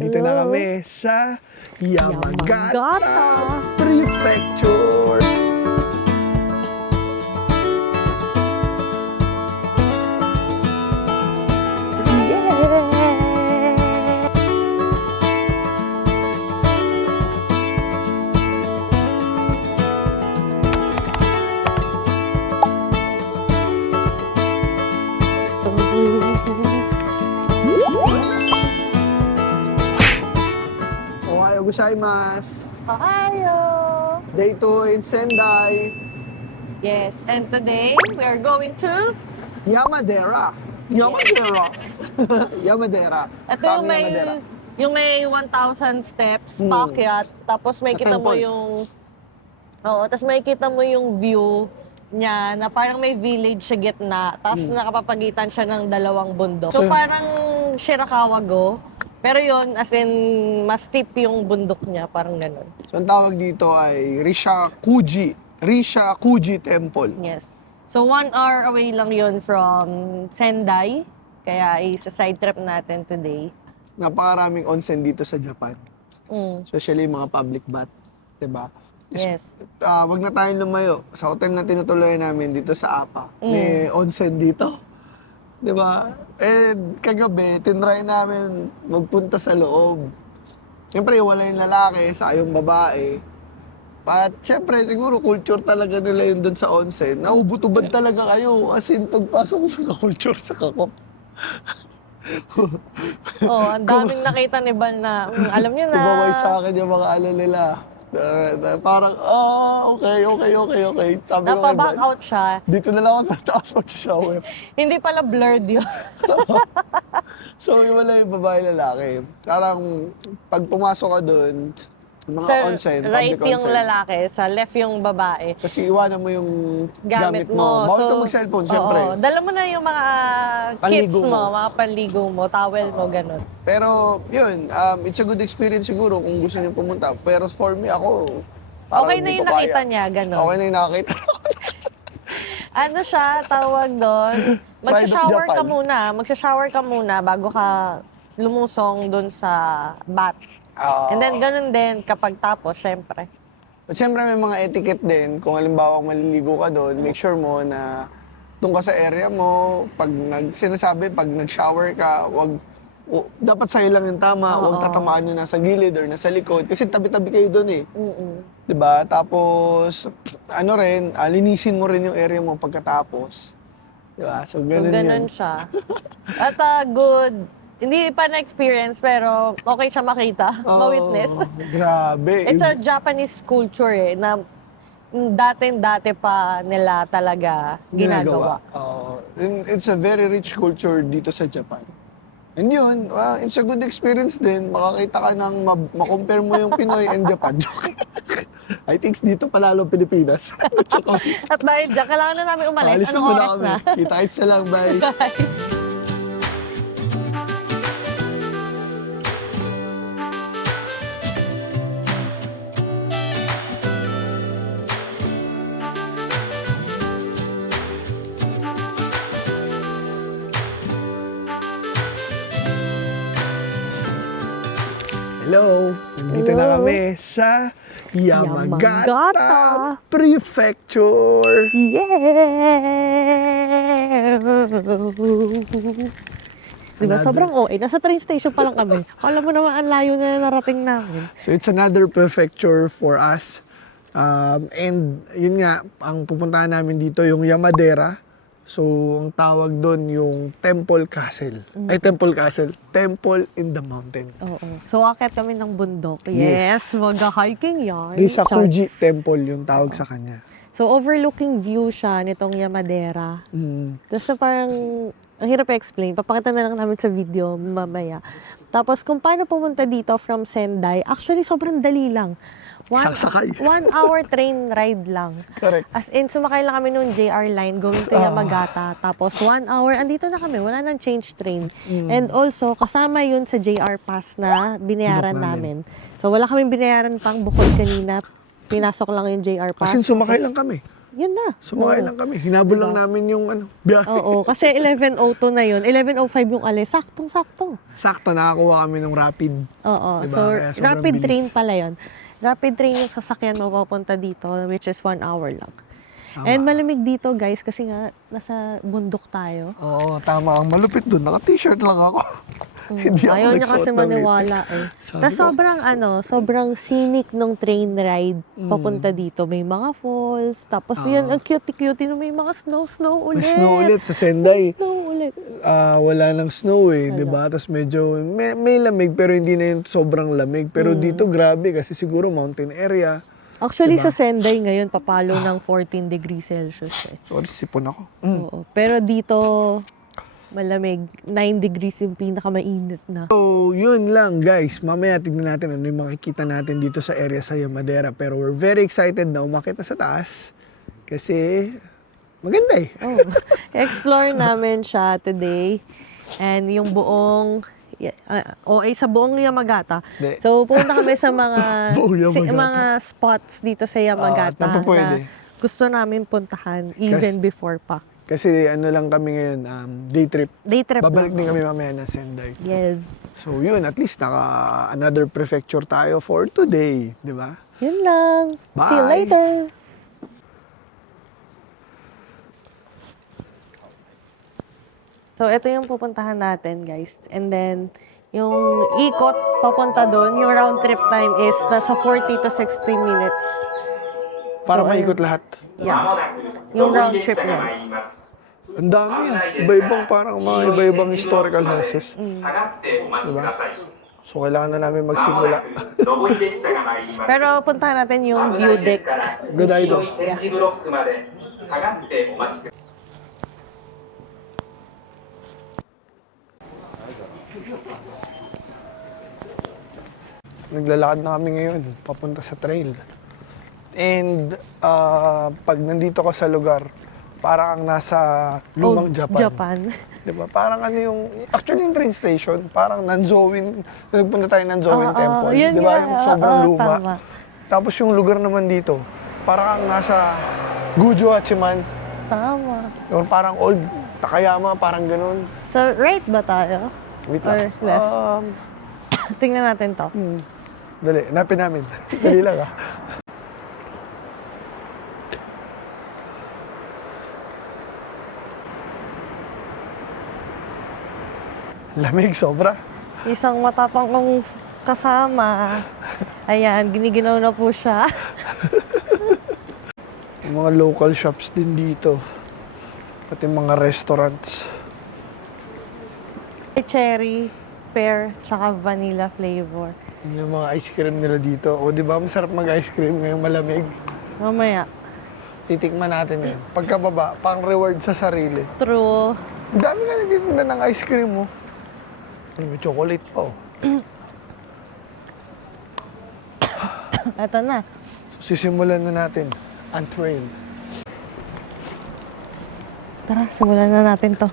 Dito na Hello? kami sa Yamagata Yamagata Prefecture. Yeah! Ohayo gozaimasu. Ohio! Day 2 in Sendai, Yes, and today we are going to... Yamadera. Yamadera. Yamadera. Ito Tama, Yamadera. yung may 1,000 steps, Hmm. paakyat, tapos may Sa kita mo temple. yung... Oo, tapos may kita mo yung view niya na parang may village sa gitna, tapos nakapapagitan siya ng dalawang bundok. So So- parang Shirakawa-go, pero yun, as in, mas steep yung bundok niya, parang ganun. So, ang tawag dito ay Rishakuji Temple. Yes. So 1 hour away lang yun from Sendai, kaya isa-side trip natin today. Napakaraming onsen dito sa Japan. Mm. Especially mga public bath. Diba? Yes. Wag na tayong lumayo. Sa hotel na tinutuloy namin dito sa Apa, may onsen dito. Di ba? Kagabi, tinry namin magpunta sa loob. Siyempre, wala yung lalaki, sa yung babae. At siyempre, siguro culture talaga nila yun doon sa onsen. Naubutubad talaga kayo. As in, pagpasok sa culture sa kako. Oh, ang daming nakita ni Bal na, alam niyo na. Kumaway sa akin yung mga ano nila. Parang, okay. Sabi ko kay Napaback Van, out siya. dito na lang ako sa taas mag-shower. Hindi pala blurred yun. So, wala yung babae lalaki. Parang, pag pumasok ka doon, mga Sa onsen, right public yung onsen, lalaki, sa left yung babae. kasi iwanan mo yung Gamit gamit mo. mo. Bawal So, ka mag-cellphone, syempre. Oo, dala mo na yung mga kits Panligo mo, mo. mga panligo mo, towel mo, ganun. Pero, yun, it's a good experience siguro kung gusto niyo pumunta. Pero for me, ako, parang Okay na hindi yung ko nakita kaya. niya, ganun. Okay na yung nakakita. Ano siya, tawag doon, magsha-shower ka Japan. muna, bago ka lumusong doon sa bath. And then ganun din kapag tapos, syempre. At syempre may mga etiquette din. Kung halimbawa maliligo ka doon, make sure mo na doon ka sa area mo. Pag sinasabi, pag nag-shower ka, dapat sa'yo lang yung tama. Huwag Oo. tatamaan yung nasa gilid or nasa likod. Kasi tabi-tabi kayo doon eh. Mm-mm. 'Di ba? Tapos, linisin mo rin yung area mo pagkatapos. 'Di ba? So, So, ganun yan. ganun siya. At hindi pa na-experience, pero okay siya makita, ma-witness. Grabe. It's a Japanese culture na dati pa nila talaga ginagawa. And it's a very rich culture dito sa Japan. And yun, it's a good experience din. Makakita ka ng, makompare mo yung Pinoy and Japan. Joke. I think dito palalo Pilipinas. At dahil dyan, kailangan na namin umalis. Alis Anong muna oras kami. na? Kita-kits na lang, bye. Hello! Nandito na Hello. kami sa Yamagata Yamagata Prefecture. Yeah! Diba? Another- Sobrang OA. Nasa train station pa lang kami. Alam mo naman, ang layo na narating namin. So it's another prefecture for us. And yun nga, ang pupuntahan namin dito yung Yamadera. So ang tawag doon yung Temple Castle. Ay, Temple Castle. Temple in the mountain. Oo. So, akit kami ng bundok. Yes. Yes, mag-hiking yan. Risakuji Temple yung tawag sa kanya. So, overlooking view siya nitong Yamadera. Tapos na parang, ang hirap i-explain. Papakita na lang namin sa video mamaya. Tapos, kung paano pumunta dito from Sendai, actually, sobrang dali lang. Sasakay. 1 hour train ride lang. Correct. As in, sumakay lang kami nung JR line going to Yamagata. Tapos 1 hour, andito na kami. Wala nang change train. And also, kasama yun sa JR pass na binayaran Binook namin. namin. So, wala kaming binayaran pang bukod kanina. Pinasok lang yung JR pass. Kasi sumakay lang kami. yun na. Sumakay Oo. lang kami. Hinabol lang Diba? namin yung biyahe. Oo, kasi 11:02 na yun. 11:05 yung alis. Saktong-sakto. Sakto, nakakuha kami ng rapid. Oo. Diba? So, Kaya sobrang rapid bilis. train pala yun. Rapid train yung sasakyan mo papunta dito, which is 1 hour lang. Tama. And malamig dito, guys, kasi nga, nasa bundok tayo. Oo, tama. Ang malupit dun. Naka-t-shirt lang ako. Hindi ako Ayaw niya nagsuot kasi ng maniwala eh. Sabi Tapos ko, sobrang scenic nung train ride papunta dito. May mga falls, tapos yun, ang cutie-cutie na may mga snow may ulit. snow ulit sa Sendai. Snow ulit. Wala nang snow eh, Wala. di ba? Tapos medyo, may lamig pero hindi na yung sobrang lamig. Pero dito grabe kasi siguro mountain area. Actually, Diba? sa Sendai ngayon, papalo ng 14 degrees Celsius eh. Sorry, sipon ako. Oo. Pero dito, malamig. 9 degrees yung pinakamainit na. So, yun lang guys. Mamaya tignan natin ano yung makikita natin dito sa area sa Yamadera. Pero we're very excited na umakit na sa taas. Kasi, maganda eh. Oh. Explore namin siya today. And yung buong, sa buong Yamagata. Hindi. So, pupunta kami sa mga, Buong Yamagata. mga spots dito sa Yamagata na po pwede. gusto namin puntahan even before pa. Kasi ano lang kami ngayon, day trip. Day trip Babalik lang. din kami mamaya ng Sendai. Yes. So yun, at least another prefecture tayo for today, di ba? Yun lang. See you Bye. later. So, ito yung pupuntahan natin, guys. And then, yung ikot papunta doon, yung round trip time is nasa 40 to 60 minutes. Para So, maikot lahat. Yeah. Yung round trip niya. Ang dami ah. Iba-ibang parang mga iba-ibang historical houses. Diba? So kailangan na namin magsimula. Pero puntahan natin yung view deck. Good idea. Naglalakad na kami ngayon, papunta sa trail. And pag nandito ka sa lugar, parang ang nasa lumang Japan. Diba? Parang ano yung, actually yung train station, parang Nanzowin, nagpunta tayo ng Nanzowin Temple. Yun Diba? nga. Yung sobrang Oo, luma. tama. Tapos yung lugar naman dito, parang ang nasa Gujo Hachiman. Tama. Or parang old Takayama, parang ganun. So, right ba tayo? Wait Or lang. left? Tingnan natin to. Dali, hanapin namin. Dali lang ah. Lamig, sobra. Isang matapang kong kasama. Ayan, giniginaw na po siya. Yung mga local shops din dito. Pati mga restaurants. May cherry, pear, tsaka vanilla flavor. Yung mga ice cream nila dito. O di ba masarap mag-ice cream ngayong malamig? Mamaya. Titikman natin yan. Pagkababa, pang reward sa sarili. True. Ang dami nga nagtitinda ng ice cream mo. May chocolate pa oh. Eto na. So, sisimulan na natin ang trail. Tara, simulan na natin to.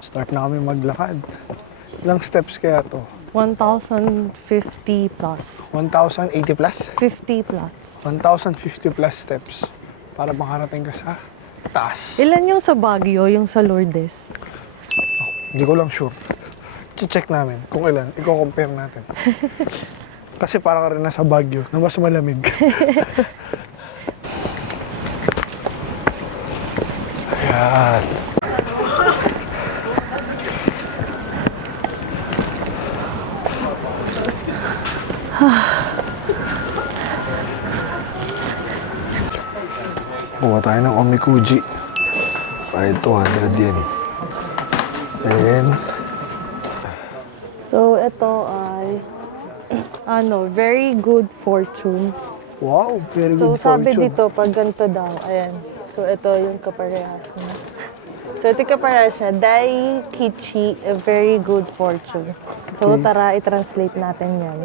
Start na kami maglakad. Ilang steps kaya to? 1,050 plus. 1,080 plus? 50 plus. 1,050 plus steps para makarating ka sa taas. Ilan yung sa Baguio, yung sa Lourdes? Hindi ko lang sure. Check namin kung ilan. Iko-compare natin. Kasi para ka rin nasa Baguio na mas malamig. Ayan. Kuha tayo ng Omikuji. Kahit 200 yen. Then, So, ito ay very good fortune. wow, very So, good sabi fortune. dito, pag ganito daw, ayan. So, ito yung kaparehas niya. So, ito yung kaparehas niya. Daikichi, a very good fortune. So, Okay. tara, i-translate natin yan.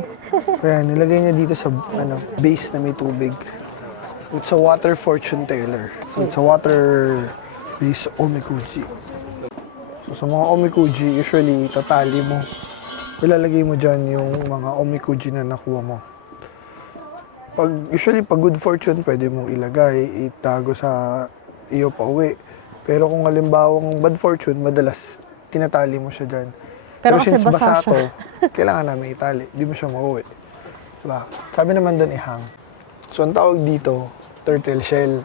Kaya nilagay niya dito sa base na may tubig. It's a water fortune teller. So, it's a water base omikuji. So, sa mga omikuji, usually tatali mo ilalagay mo dyan yung mga omikuji na nakuha mo. Usually, pag good fortune, pwede mong ilagay, itago sa iyo pa uwi. Pero kung halimbawang bad fortune, madalas tinatali mo siya dyan. Pero kasi since basa basa to, siya. kailangan namin itali. Di mo siya mauwi. Diba? Sabi naman doon ihang. So, ang tawag dito, turtle shell.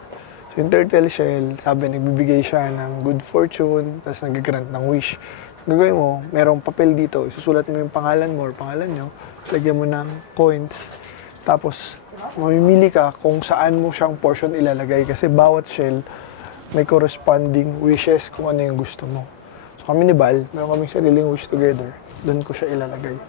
So, yung turtle shell, sabi, nagbibigay siya ng good fortune, tapos nag-grant ng wish. Gagawin mo, merong papel dito, isusulat mo yung pangalan mo or pangalan nyo, lagyan mo ng coins, tapos mamimili ka kung saan mo siyang portion ilalagay kasi bawat shell may corresponding wishes kung ano yung gusto mo. So kami ni Bal, meron kaming sariling wish together, doon ko siya ilalagay.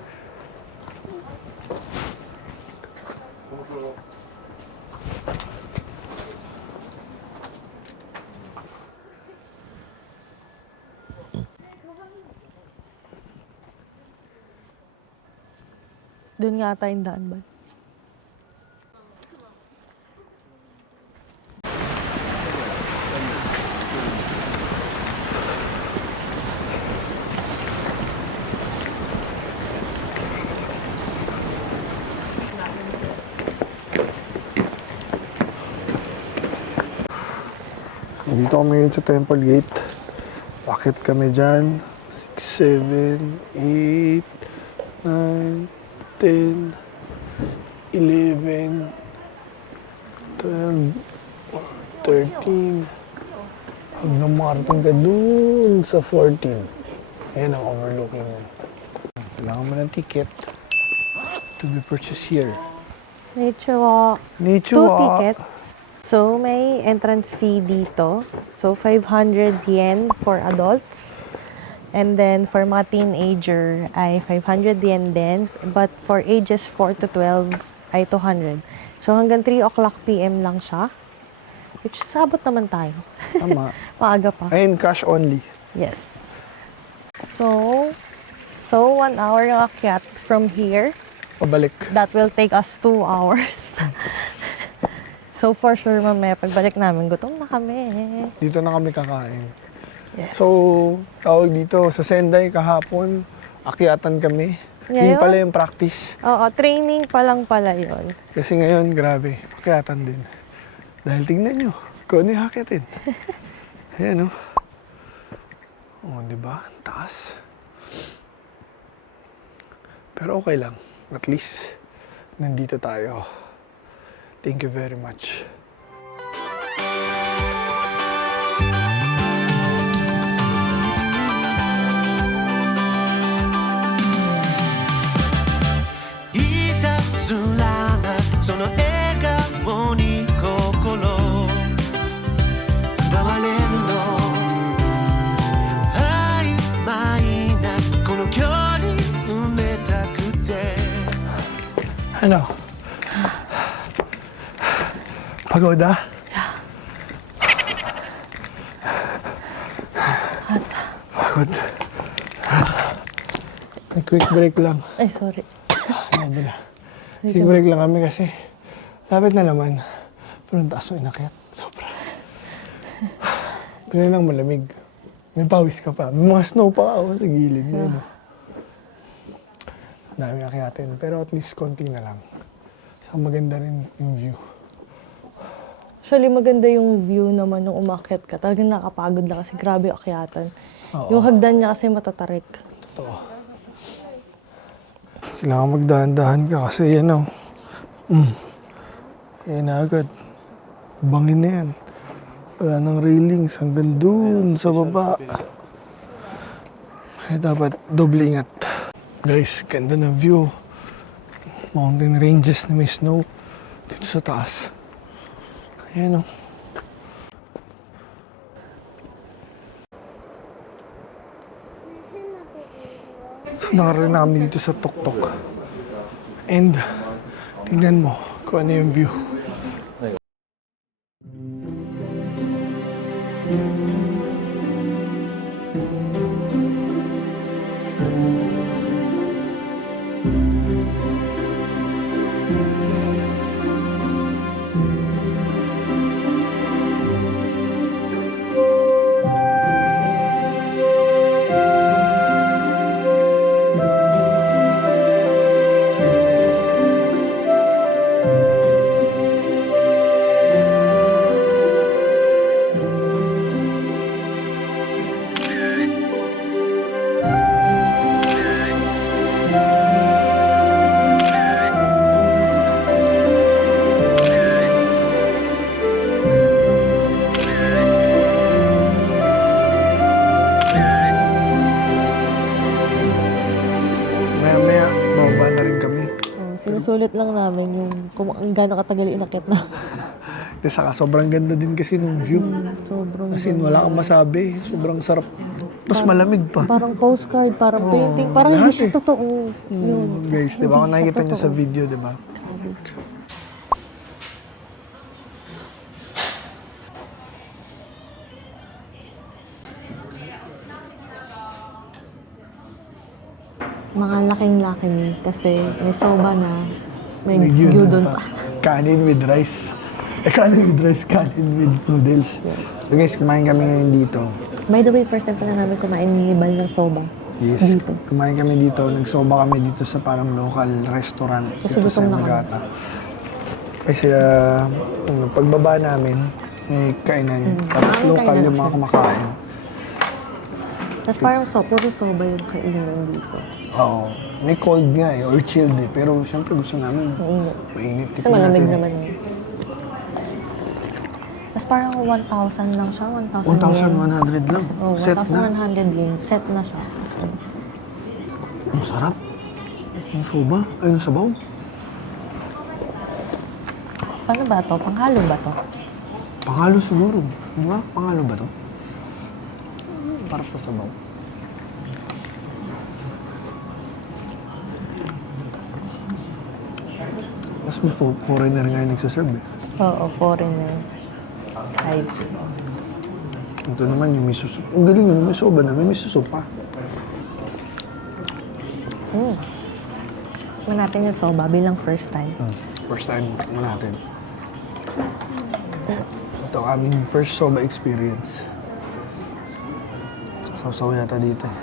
Doon nga tayong daan ba? Dito kami ngayon sa Temple Gate. Bakit kami dyan? 6, 7, 8, 9, 10, 11, 12, 13, hanggang makarating ka dun sa 14. Ayan ang overlooking mo. Kailangan mo ng ticket to be purchased here. Nature walk. Nature 2 walk. tickets. So, may entrance fee dito. So, 500 yen for adults. And then, for mga teenager ay 500 yen din. But for ages 4 to 12 ay 200. So, hanggang 3 o'clock PM lang siya. Which, sabot naman tayo. Tama. Maaga pa. Ayun, cash only. Yes. So 1 hour yung akyat from here. Pabalik. That will take us 2 hours. So, for sure, mamaya, pagbalik namin, gutom na kami. Dito na kami kakain. Yes. So, tawag dito, sa Sendai kahapon, akyatan kami. Yun Ngayon? pala yung practice. Oo, training pa lang pala yun. Kasi ngayon, grabe, akyatan din. Dahil tingnan nyo, kung ano yung akyatin. Ayan, no? O, diba? Taas. Pero okay lang. At least, nandito tayo. Thank you very much. Ano? Pagod ah? Pagod. May quick break lang. Ay, sorry. Ano na? Quick break lang kami kasi lapit na naman. Pero ang taas ng inakyat. Sobra. Pero lang malamig. May pawis ka pa. May mga snow pa ako sa gilid. Ano? Dami akyatin. Pero at least konti na lang. Saka maganda rin yung view. Actually, maganda yung view naman nung umakyat ka. Talagang nakapagod lang kasi grabe yung akyatan. Oo. Yung hagdan niya kasi matatarik. Totoo. Kailangan magdahan-dahan ka kasi yan o. Yan na agad. Bangin na yan. Wala nang railings hanggang dun sa baba. Kaya dapat doble ingat. Guys, ganda ng view. Mountain ranges na may snow dito sa taas. Ayan o. So, nakaroon na kami dito sa tuktok. And, tingnan mo kung ano yung view. Sinusulit lang namin yung kung ang gaano katagal inakit na. Kasi saka sobrang ganda din kasi nung view. Sobrang As in, wala kang masabi. Sobrang sarap. Tapos Parang- malamig pa. Parang postcard, parang Oo, painting, parang hindi lahat siya eh. totoo. Yun. Guys, di ba? Kung Hindi nakikita siya nyo sa totoo. video, di ba? Mga laking-laki kasi may soba na, may May gyudon pa. Kanin with rice. Kanin with rice, kanin with noodles. So guys, kumain kami ngayon dito. By the way, first time pa na namin kumain nibal ng soba. Yes, Dito. kumain kami dito. Nagsoba kami dito sa parang local restaurant Kasi dito sa gutom na kami. Nagata. Kasi pagbaba namin, may kainan. Tapos Maraming local kainan yung mga actually. kumakain. Tapos parang puro soba yung kainan dito. Oo. May cold nga eh, or chilled eh. Pero syempre gusto namin Mainit. mainit. Kasi malamig naman yun. Tapos parang 1,000 lang siya, 1,000 yen. 1,100 lang. Oh, Set na. 1,100 yen. Set na siya. So, Ang sarap. Ang soba. Ay, ang sabaw. paano ba to? Panghalo ba to? Pangalo siguro. Di ba? Pangalo ba to? Para sa sabaw. Mas may foreigner nga yung nagsaserve eh. Oo, foreigner. Side. Ito naman yung miso soup. Ang galing yun, may soba na, may miso soup pa. Natin yung soba bilang first time. First time mo natin. Ito ang aming first soba experience. Sasaw yata dito eh.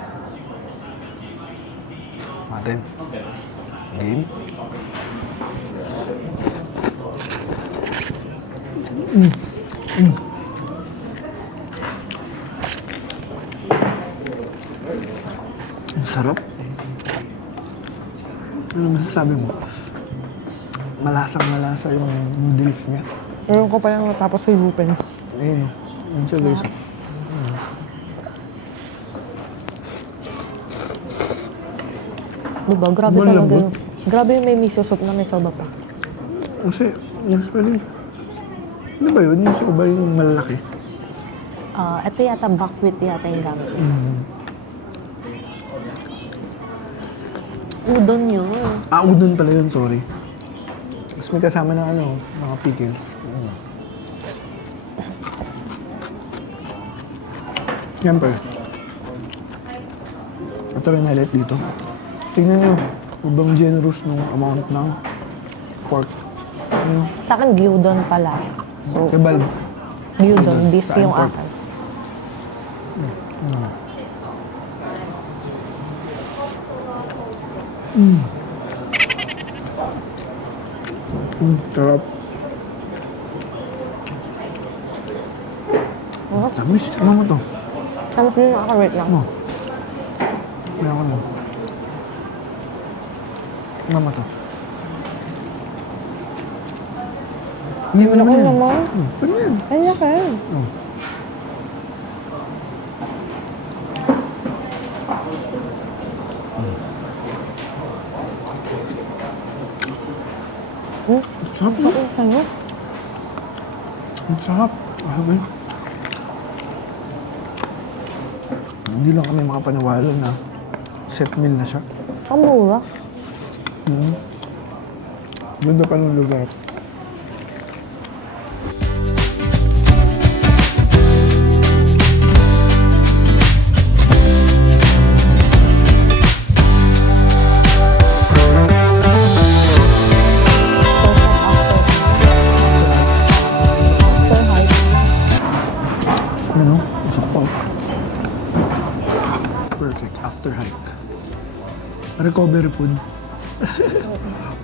Natin. Game. Ang sarap. Ano masasabi mo? Malasang-malasa yung noodles niya. Ngayon ko pa lang natapos sa Lupin. Ayun o. Ayun siya guys. Diba? Grabe Malambot. talaga yung... Grabe yung may miso soup na may soba pa. Kasi, usually, ano ba yun? Yung soba yung malaki. Ito yata buckwheat yata yung gamit. Udon yun. Udon pala yun, sorry. Tapos may kasama ng ano, mga pickles. Siyempre. Ito rin highlight dito. Tingnan nyo, sobrang generous nung amount ng pork. Ano? Sa akin, gyudon pala. So, Kebal. gyudon, beef Saan yung pork? akin. Sarap. Oh, Tamis, tignan mo to. tapos yun nakaka-wait lang. Ano? Meron ka lang. Tignan mo to. Hindi mo naman Ano yan. naman? Pwede mo yan. Ay, laki. Sarap Ang sayo. Ang sarap. Grabe. Hindi lang kami makapaniwala na set meal na siya. Ang mura. Ganda pa ng lugar. After hike. Ano? Sakto. Perfect. After hike. Recovery food.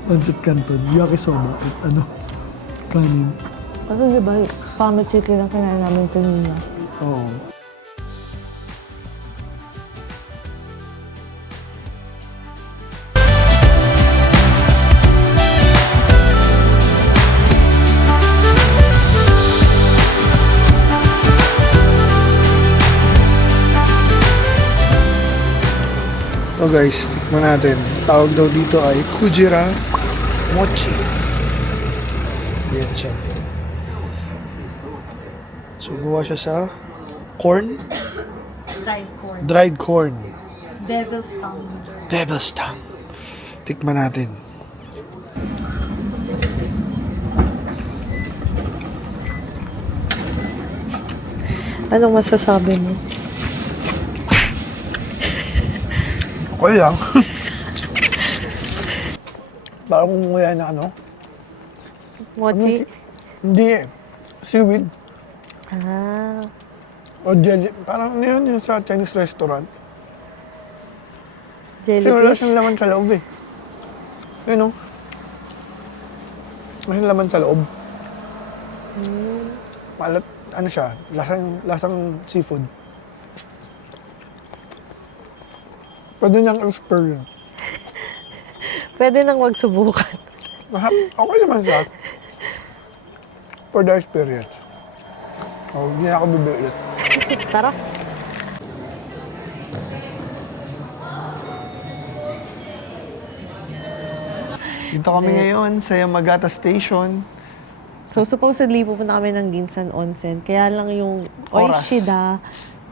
Pancit Canton, yakisoba, at ano, kanin. Kasi diba, pamit chicken lang kinain namin kanina. Oo. So guys, tikman natin. Tawag daw dito ay Kujira Mochi. Yan siya. So, gawa siya sa corn? Dried corn. Dried corn. Devil's tongue. Devil's tongue. Tikman natin. Anong masasabi mo? Okay lang. Parang kumukuya na ano? Mochi? Hindi eh. Seaweed. Ah. O jelly. Parang ano yun yung sa Chinese restaurant. Kasi wala Jellyfish? siyang laman sa loob eh. Yun o. Wala siyang laman sa loob. Malat, ano siya, lasang seafood. Pwede niyang experience. Pwede nang magsubukan. Okay naman siya. For the experience. Oh, hindi na ako bibili ulit. Tara. Dito kami ngayon sa Yamagata Station. So, supposedly, pupunta kami ng Ginsan Onsen. Kaya lang yung Oras. Oishida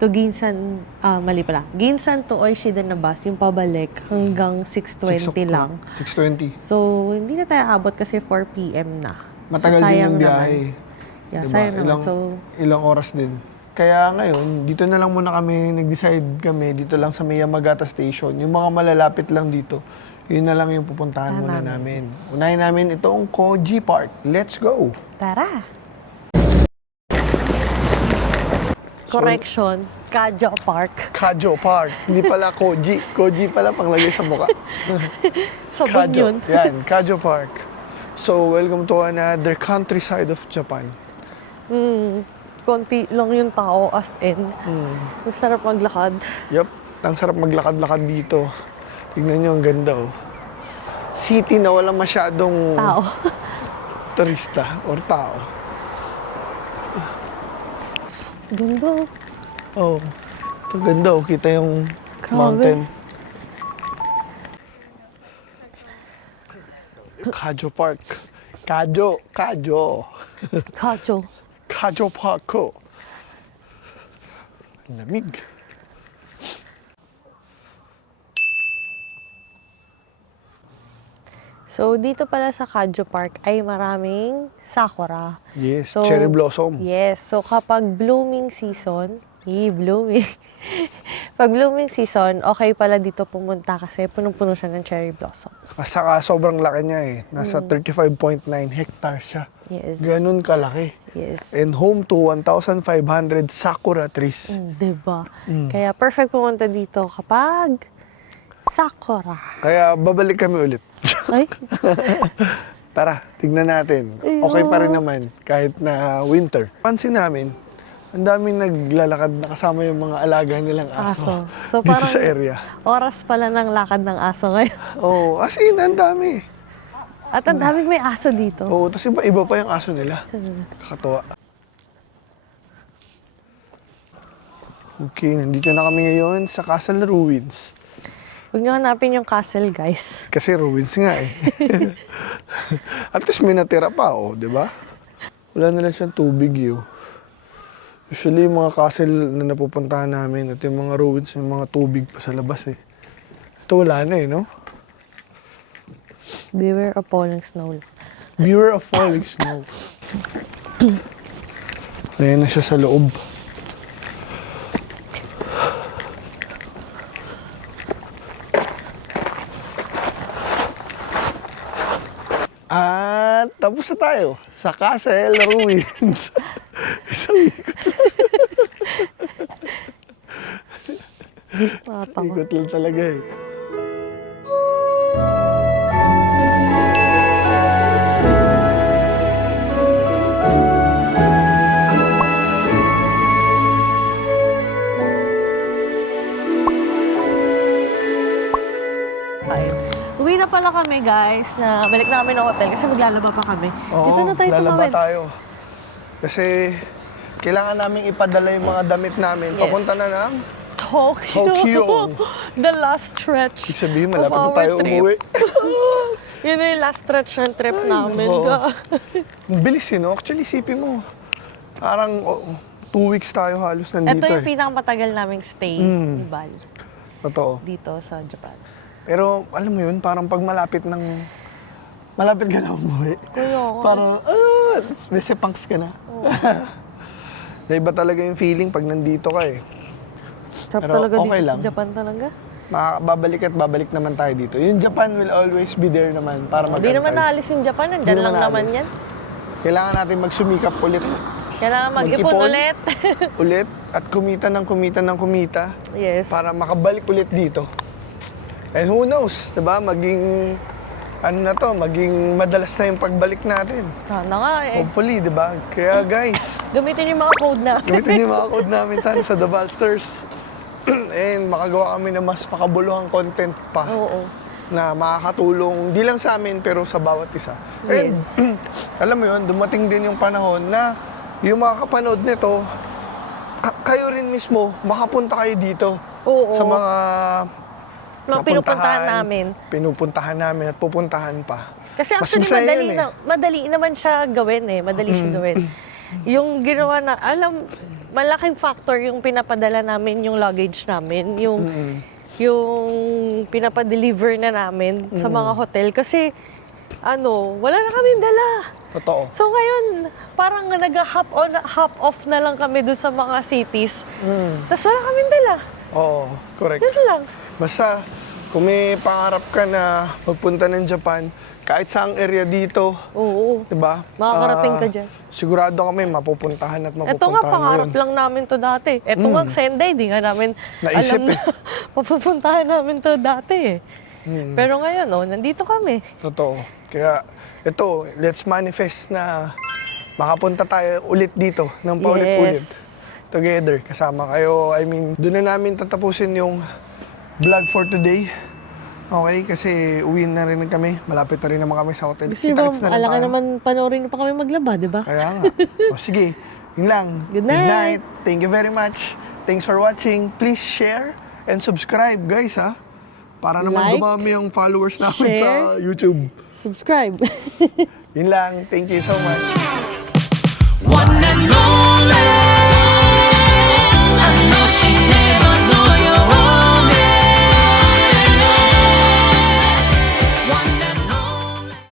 to Ginsan, mali pala. Ginsan to Oishida na bus, yung pabalik, hanggang 6:20 lang. 6:20. So, hindi na tayo abot kasi 4 p.m. na. Matagal So, din sayang yung biyahe. naman. Yeah, Diba? sayang naman. So, Ilang oras din. Kaya ngayon, dito na lang muna kami, nag-decide kami, dito lang sa may Yamagata Station. Yung mga malalapit lang dito, yun na lang yung pupuntahan muna namin. Unahin namin itong Koji Park. Let's go! tara! Correction, Kajo Park. Kajo Park. Hindi pala Koji. Koji pala panglagay sa mukha. Sabon yun. Yan, Kajo Park. So, welcome to another countryside of Japan. Konti lang yung tao as in. Ang sarap maglakad. Yup, ang sarap maglakad-lakad dito. Tignan nyo, ang ganda oh. City na walang masyadong Tao. turista or tao. Ganda. Oh, ito ganda oh. Kita yung Grabe. mountain. Kajo Park. Kajo. Kajo. Kajo Park ko. Lamig. So, dito pala sa Kajo Park ay maraming sakura. Yes, So, cherry blossom. Yes. So, kapag blooming season, blooming. Pag blooming season, okay pala dito pumunta kasi punong-puno siya ng cherry blossoms. At saka sobrang laki niya eh. Nasa 35.9 hectares siya. Yes. Ganun kalaki. Yes. And home to 1,500 sakura trees. Diba? Kaya perfect pumunta dito kapag sakura. Kaya babalik kami ulit. Ay, Tara, tignan natin. Okay pa rin naman kahit na winter. Pansin namin, ang daming naglalakad na kasama yung mga alaga nilang aso. aso. So, Dito parang sa area. oras pala ng lakad ng aso ngayon. Oo, as in, ang dami. At ang daming may aso dito. Oo, tapos iba pa yung aso nila. Kakatuwa. Okay, nandito na kami ngayon sa Castle Ruins. Huwag niyo hanapin yung castle, guys. Kasi ruins nga eh. At least may natira pa, oh, di ba? Wala na lang siyang tubig yun. Usually, yung mga castle na napupuntahan namin at yung mga ruins, yung mga tubig pa sa labas eh. Ito wala na eh, no? Beware of falling snow. Beware of falling snow. Ayan na siya sa loob. At tapos na tayo sa Castle Ruins. Isang ikot. Nakatawa. Ikot lang talaga eh. Uwi na pala kami, guys. Balik na kami ng hotel kasi maglalaba pa kami. Dito na tayo lalaba tumawid. tayo. Kasi kailangan naming ipadala yung mga damit namin. Yes. Papunta na ng Tokyo. Tokyo. The last stretch. Ibig sabihin, of malapit na our tayo trip. umuwi. Yun na yung last stretch ng trip namin. oo. Ang bilis no? Actually, isipin mo. Parang 2 weeks tayo halos Ito nandito yung pinakamatagal naming stay ni Val Totoo. dito sa Japan. Pero alam mo yun, parang pag malapit ka na umuwi. Kuya ako. Parang, may sepangs ka na. Na iba talaga yung feeling pag nandito ka eh. Sarap pero talaga okay dito lang. sa Japan talaga. Babalik at babalik naman tayo dito. Yung Japan will always be there naman para Hindi naman mag-antay. naalis yung Japan. Nandyan Hindi lang naman naman naalis. yan. Kailangan natin magsumikap ulit. Kailangan mag-ipon Mag-ipon. ulit. Ulit at kumita ng kumita Yes. para makabalik ulit dito. And who knows, 'di ba? Maging maging madalas na yung pagbalik natin. Sana nga eh. Hopefully, 'di ba? Kaya guys, Gamitin yung mga code na. gamitin yung mga code namin sana sa The Valsters. And makagawa kami ng mas makabuluhang content pa Oo. na makakatulong, di lang sa amin, pero sa bawat isa. And, alam mo yun, dumating din yung panahon na yung mga kapanood nito, kayo rin mismo, makapunta kayo dito Oo. sa mga pinupuntahan namin. Pinupuntahan namin at pupuntahan pa. Kasi Mas actually, masaya madali, yun eh. madali naman siya gawin eh. Madali siya gawin. Yung ginawa na, malaking factor yung pinapadala namin yung luggage namin. Yung pinapadeliver na namin sa mga hotel. Kasi, wala na kaming dala. Totoo. So ngayon, parang nag-hop on, hop off na lang kami doon sa mga cities. Tapos wala kaming dala. Oo, correct. Yun lang. Basta, kung may pangarap ka na magpunta ng Japan, kahit saang area dito, Oo. diba? Makakarating ka dyan. Sigurado kami mapupuntahan at mapupuntahan Ito nga, mo pangarap yun. lang namin to dati. Ito nga, Sendai, di nga namin Naisip alam na mapupuntahan namin to dati eh. Pero ngayon, nandito kami. Totoo. Kaya, ito, let's manifest na makapunta tayo ulit dito ng paulit-ulit. Yes. Together, kasama kayo. I mean, doon na namin tatapusin yung vlog for today. Okay, kasi uwi na rin kami. Malapit na rin naman kami sa hotel. Gusto nyo Kita-kits na ba, rin alam ka tayo. naman, panoorin pa kami maglaba, di ba? Kaya nga. O sige, yun lang. Good night. Thank you very much. Thanks for watching. Please share and subscribe, guys, ha? Para naman Like, dumami yung followers namin share. sa YouTube. Subscribe. Yun lang. Thank you so much.